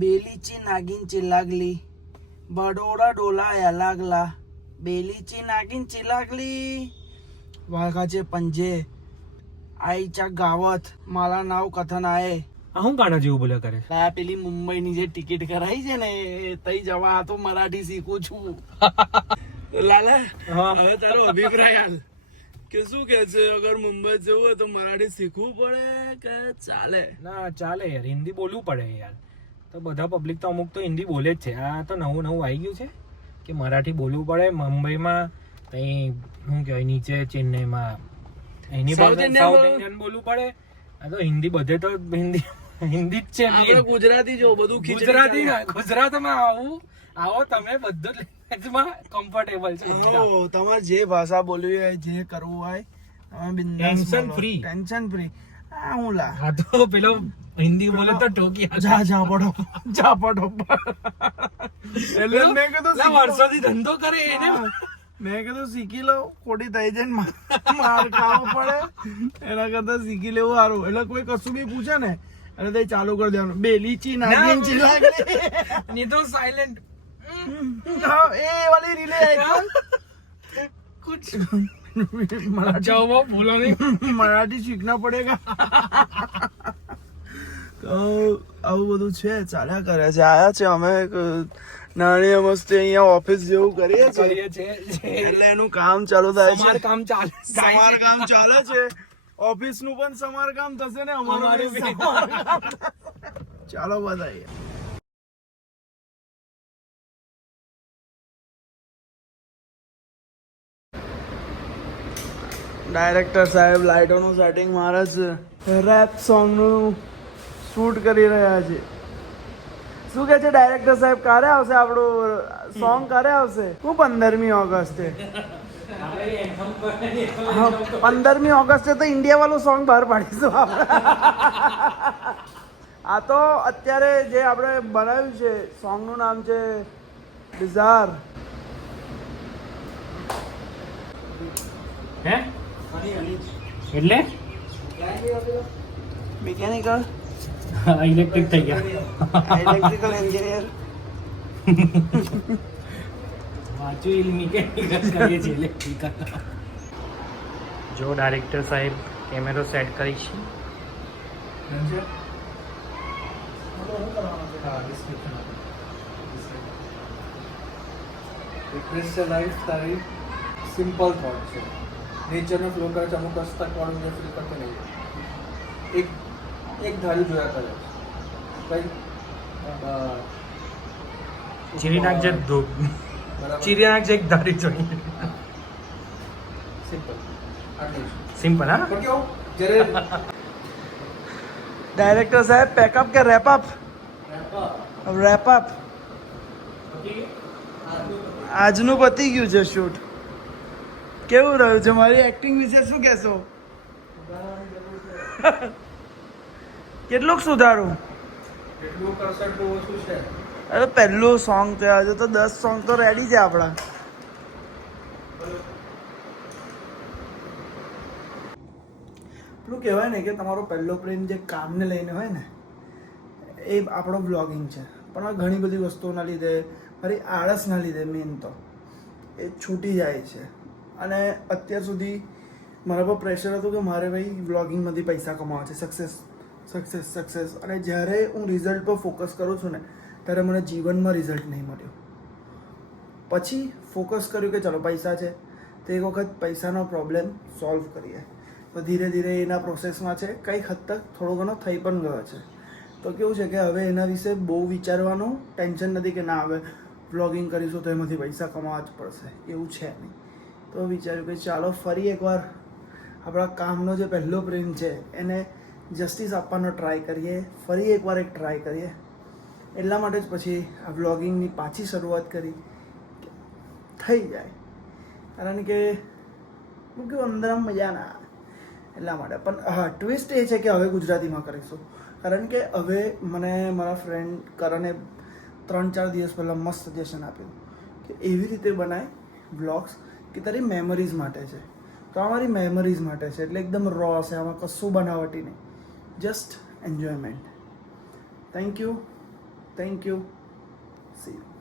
बेलीची नागिनची लागली, बडोडा डोलाया लागला. बेलीची नागिनची लागली, वाघाचे पंजे आईच्या गावात, मला नाव कथन आहे. હું ગાણા જેવું બોલ્યા કરે? આ પેલી મુંબઈની જે ટિકિટ કરાઈ છે ને તઈ જવા આ તો મરાઠી શીખું છું. લાલા હવે તારો અભિપ્રાય હાલ કે શું કે છે, અગર મુંબઈ જવું હોય તો મરાઠી શીખવું પડે કે ચાલે? ના ચાલે યાર, હિન્દી બોલવું પડે યાર. તો બધા પબ્લિક તો અમુક તો હિન્દી બોલે જ છે. આ તો નવું આવી ગયું છે કે મરાઠી બોલવું પડે. મુંબઈમાં કઈ શું કહેવાય, નીચે ચેન્નઈમાં એની સાઉથ ઇન્ડિયન બોલવું પડે. આ તો હિન્દી બધે તો હિન્દી જ છે. આપણે ગુજરાતી જો બધું ગુજરાતમાં આવો તમે બધું લેંગ્વેજમાં કમ્ફર્ટેબલ છે. તમારે જે ભાષા બોલવી હોય, જે કરવું હોય, તમે બિંદાસ બોલો, ટેન્શન ફ્રી. આ હું લા આ તો પેલો હિન્દી બોલે તો ટોકી જા પડો. એટલે મેં કીધું વર્ષોથી ધંધો કરે એને. મેં કીધું શીખી લો, ખોટી થઈ જાય માર ખાવો પડે એના કરતા શીખી લેવું સારું. એટલે કોઈ કશું બી પૂછે ને એટલે તે ચાલુ કરી દેવાનું, બેલીચી નાગીનચી લાગલી. નહીં તો સાયલેન્ટ એ વાલી રીલે कुछ जाओ बोलो नहीं, मराठी सीखना पड़ेगा. તો આવું બધું છે, ચાલ્યા કરે છે. આયા છે અમે નાની મસ્તી અહીંયા ઓફિસ જેવું કરીએ છીએ એટલે એનું કામ ચાલુ થાય છે. સમારકામ ચાલે છે. ઓફિસ નું પણ સમારકામ થશે ને અમારું સમારકામ. ચાલો બધાઈએ. ડાયરેક્ટર સાહેબ લાઇટોનું સેટિંગ મારે છે. રેપ સોંગનું શૂટ કરી રહ્યા છે. શું કે છે ડાયરેક્ટર સાહેબ, ક્યારે આવશે આપણું સોંગ? ક્યારે આવશે? હું 15મી ઓગસ્ટે. 15મી ઓગસ્ટે તો ઇન્ડિયા વાળું સોંગ બહાર પાડીશું આપણે. આ તો અત્યારે જે આપણે બનાવ્યું છે સોંગનું નામ છે બિઝાર. હે એટલે મિકેનિકલ ઇલેક્ટ્રિક થઈ ગયા, ઇલેક્ટ્રિકલ એન્જિનિયર. વાંચું મિકેનિકલ કરીએ છીએ, ઇલેક્ટ્રિકલ. જો ડાયરેક્ટર સાહેબ કેમેરો સેટ કરી છે. રિક્વેસ્ટ છે લાઈફ તારી સિમ્પલ થોટ છે, નેચરનો ફ્લો કરે છે, અમુક હસ્તક વાળું જે ફીલ કરતો નહીં. એક ધારી જોયા કરે કઈ ચીરી નાખજે, ચીરી નાખજે, એક ધારી જોઈએ. સિમ્પલ આટલું સિમ્પલ. હા પણ કેવું જ્યારે ડાયરેક્ટર સાહેબ પેકઅપ કે રેપ અપ? Rape up. આજનું પતી ગયું છે શૂટ. કેવું રહ્યું છે? મારી એક્ટિંગ વિશે શું કહેશો? કેટલુંક સુધારું? એટલું કરશે એટલું ઓછું છે. અરે પહેલું સોંગ છે, આજે તો 10 સોંગ તો રેડી છે આપણા. પેલું કહેવાય ને કે તમારો પહેલો પ્રેમ જે કામને લઈને હોય ને એ આપણો બ્લોગિંગ છે. પણ ઘણી બધી વસ્તુઓના લીધે, મારી આળસના લીધે મેન તો એ છૂટી જાય છે. અને અત્યાર સુધી મારા પર પ્રેશર હતું કે મારે ભાઈ વ્લોગિંગમાંથી પૈસા કમાવા છે, સક્સેસ. અને જ્યારે હું રિઝલ્ટ પર ફોકસ કરું છું ને ત્યારે મને જીવનમાં રિઝલ્ટ નહીં મળ્યું. પછી ફોકસ કર્યું કે ચલો પૈસા છે તો એક વખત પૈસાનો પ્રોબ્લેમ સોલ્વ કરીએ. તો ધીરે ધીરે એના પ્રોસેસમાં છે, કંઈક હદ તક થોડો ઘણો થઈ પણ ગયો છે. તો કેવું છે કે હવે એના વિશે બહુ વિચારવાનું ટેન્શન નથી કે ના હવે વ્લોગિંગ કરીશું તો એમાંથી પૈસા કમાવા જ પડશે, એવું છે નહીં. તો વિચાર્યું કે ચાલો ફરી એકવાર આપણા કામનો જે પહેલો પ્રેમ છે એને જસ્ટિસ આપવાનો ટ્રાય કરીએ, ફરી એકવાર એક ટ્રાય કરીએ. એટલા માટે જ પછી આ વ્લોગિંગની પાછી શરૂઆત કરી કે થઈ જાય. કારણ કે હું કેવું અંદર આમ મજા ના આવે એટલા માટે. પણ હા, ટ્વિસ્ટ એ છે કે હવે ગુજરાતીમાં કરીશું. કારણ કે હવે મને મારા ફ્રેન્ડ કરણે 3-4 દિવસ પહેલાં મસ્ત સજેશન આપ્યું કે એવી રીતે બનાય વ્લોગ્સ કે તારી મેમરીઝ માટે છે. તો આ મારી મેમરીઝ માટે છે, એટલે એકદમ રો છે, આમાં કશું બનાવટી નહીં, just enjoyment. Thank you. Thank you C you.